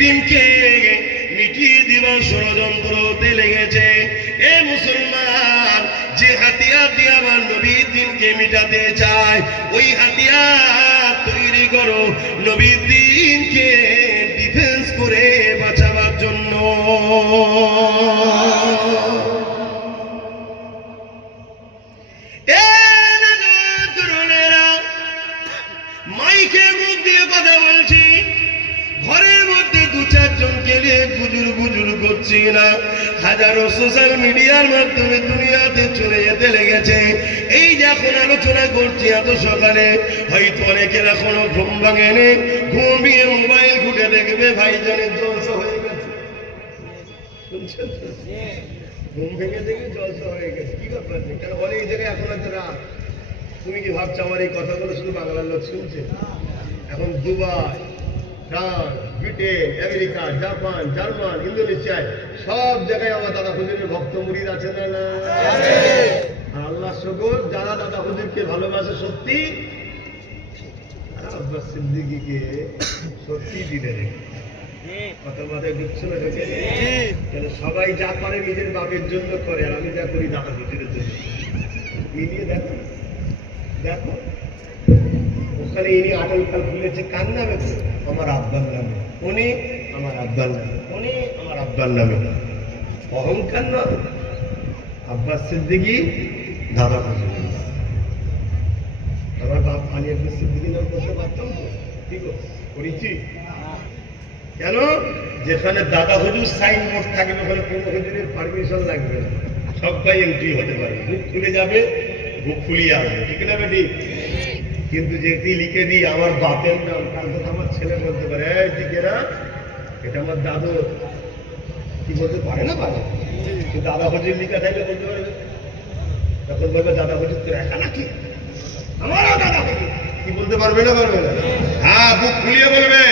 দিনকে মিটিয়ে দিবার ষড়যন্ত্রতে লেগেছে। এ মুসলমান, যে হাতিয়ার দিয়ে আমার নবীর দিনকে মিটাতে চায়, ওই হাতিয়ার তৈরি করো নবীর দিনকে ডিফেন্স করে বাঁচাবার জন্য। মাইকের মুখ দিয়ে কথা বলছি, ঘরের মধ্যে দু চারজনকে নিয়ে গুজুর গুজুর করছি না, হাজারো সোশ্যাল মিডিয়ার মাধ্যমে দুনিয়াতে চলে যেতে লেগেছে। এই যে এখন আলোচনা করছি এত সকালে, হয়তো অনেকের এখনো ঘুম ভাঙেনি, ঘুমিয়ে মোবাইল ঘুটে দেখবে ভাইজানের জলসা হয়ে গেছে। শুনছেন তো? ঘুম ভেঙে দেখে জলসা হয়ে গেছে। কি ব্যাপার নেই, কেন বলে এই জায়গায় এখন হয়তো রাত। তুমি কি ভাবছো আমার এই কথাগুলো শুধু বাংলার লোক শুনছে? এখন Dubai, France, Britain, America, Japan, German, ইন্দোনেশিয়ায় সব জায়গায় আমার দাদা হুজুরের ভক্ত মুরিদ আছে না না? আর আল্লাহ শুকর, যারা দাদা হুজুরকে ভালোবাসে সত্যি, আব্বাস সিদ্দিকীকে সত্যি দিলে রে কথা মাথায় ঢুকছে না? কেন সবাই যা করে নিজের বাপের জন্য করে, আর আমি যা করি দাদা হুজুরের জন্য। মিলিয়ে দেখো দেখো, ওখানে ইনি আটল কাল খুলেছে কার নামে? আমার আব্বার নামে। উনি আমার আব্বার নামে, উনি আমার আব্বার নামে। অহংকার না? আব্বাস সিদ্দিকী দাদা হুজুর। আমার বাপ আলী আব্বাস সিদ্দিকী নাম করতে পারতাম তো? ঠিক করেছি কেন? যেখানে দাদা হুজুর সাইনবোর্ড থাকবে ওখানে কোনো হুজুরের পারমিশন লাগবে না, সবাই এন্ট্রি হতে পারে। বুক খুলে যাবে, বুক ফুলিয়ে আসবে, ঠিক না বেটি? কিন্তু যেটি লিখে দিই আমার বাপের নাম, তাহলে তো আমার ছেলে বলতে পারে এই দিকেরা এটা আমার দাদু, কি বলতে পারে না? পারে। দাদা হুজুর লিখা থাকলে বলতে পারবে, তখন বলবে দাদা হুজুর তোর একা নাকি? আমারও দাদা হুজুর। কি বলতে পারবে না? পারবে না? হ্যাঁ, বুক ফুলিয়ে বলবে,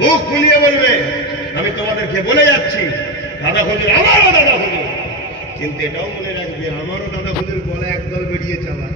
বুক ফুলিয়ে বলবে। আমি তোমাদেরকে বলে যাচ্ছি দাদা হুজুর আমারও দাদা হুজুর। কিন্তু এটাও মনে রাখবে, আমারও দাদা হুজুর বলে একদল বেরিয়ে চালা,